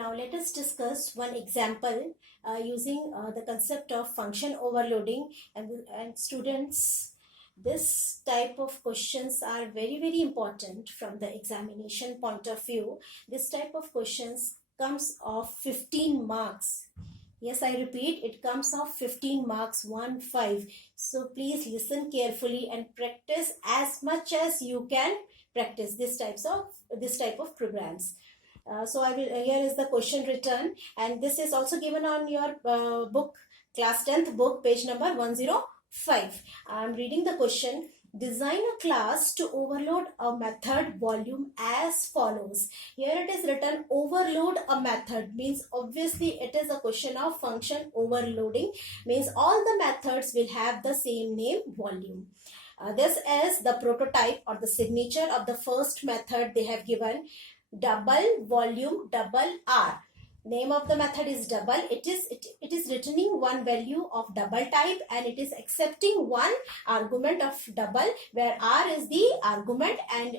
Now let us discuss one example using the concept of function overloading, and students, this type of questions are very important from the examination point of view. This type of questions comes of 15 marks. Yes, I repeat, it comes off 15 marks, 1-5. So please listen carefully and practice as much as you can practice this type of programs. So I will. Here is the question written, and this is also given on your book, class 10th book, page number 105. I am reading the question. Design a class to overload a method volume as follows. Here it is written overload a method, means obviously it is a question of function overloading, means all the methods will have the same name, volume. This is the prototype or the signature of the first method they have given, double volume double r. Name of the method is double. It is returning one value of double type, and it is accepting one argument of double, where r is the argument. And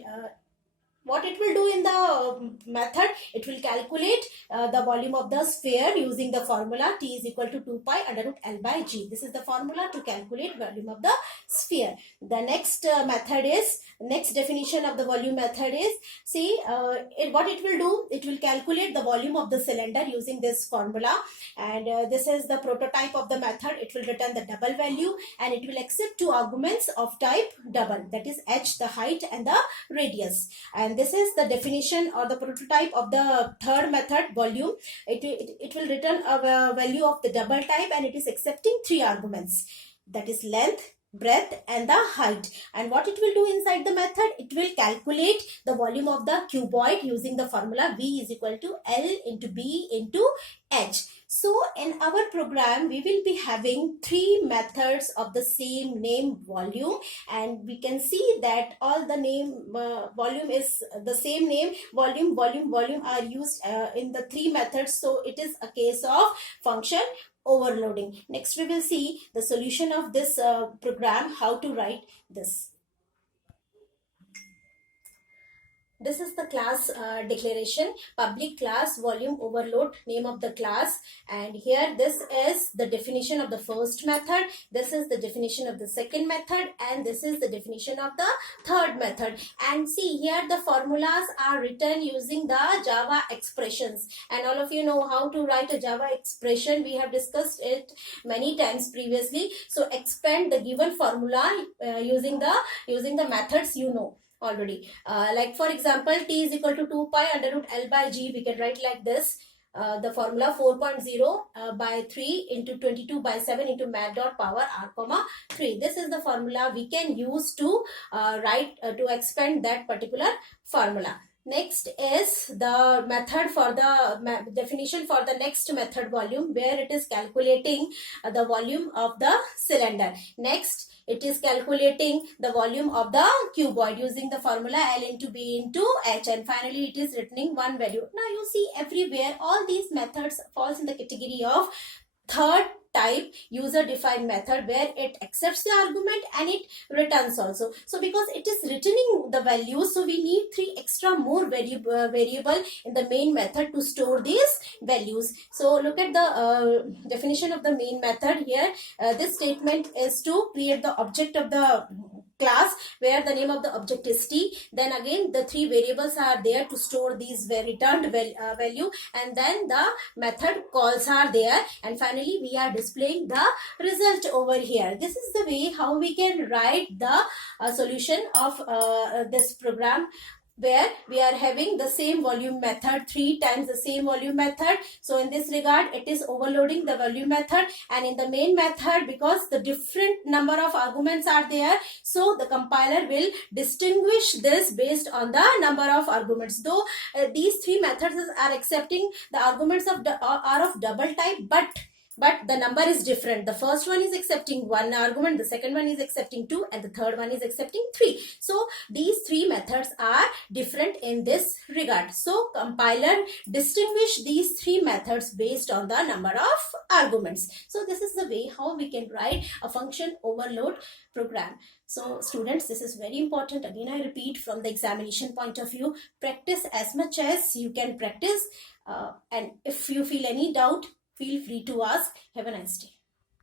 what it will do in the method, it will calculate the volume of the sphere using the formula T is equal to 2 pi under root L by G. This is the formula to calculate volume of the sphere. The next next definition of the volume method is, see, what it will do, it will calculate the volume of the cylinder using this formula. And this is the prototype of the method. It will return the double value, and it will accept two arguments of type double, that is h, the height, and the radius. And this is the definition or the prototype of the third method, volume. It will return a value of the double type, and it is accepting three arguments, that is length, breadth, and the height. And what it will do inside the method, it will calculate the volume of the cuboid using the formula V is equal to L into B into H. So in our program, we will be having three methods of the same name, volume, and we can see that all the name volume is the same name, volume are used in the three methods. So it is a case of function overloading. Next we will see the solution of this program, how to write this. This is the class declaration, public class volume overload, name of the class. And here this is the definition of the first method, this is the definition of the second method, and this is the definition of the third method. And see, here the formulas are written using the Java expressions, and all of you know how to write a Java expression. We have discussed it many times previously. So expand the given formula using the methods you know already. Like for example, T is equal to 2 pi under root L by G. We can write like this. The formula 4.0 by 3 into 22 by 7 into mat dot power r comma 3. This is the formula we can use to write to expand that particular formula. Next is the method for the definition for the next method, volume, where it is calculating the volume of the cylinder. Next, it is calculating the volume of the cuboid using the formula L into B into H, and finally it is returning one value. Now you see, everywhere all these methods falls in the category of third type user defined method, where it accepts the argument and it returns also. So because it is returning the values, so we need three extra more variable in the main method to store these values. So look at the definition of the main method here. This statement is to create the object of the class, where the name of the object is T. Then again the three variables are there to store these returned value, and then the method calls are there, and finally we are displaying the result over here. This is the way how we can write the solution of this program, where we are having the same volume method, three times the same volume method. So in this regard, it is overloading the volume method. And in the main method, because the different number of arguments are there, so the compiler will distinguish this based on the number of arguments. Though these three methods are accepting the arguments are of double type, but but the number is different. The first one is accepting one argument, the second one is accepting two, and the third one is accepting three. So these three methods are different in this regard. So compiler distinguish these three methods based on the number of arguments. So this is the way how we can write a function overload program. So students, this is very important. Again, I repeat, from the examination point of view, practice as much as you can practice, and if you feel any doubt, feel free to ask. Have a nice day.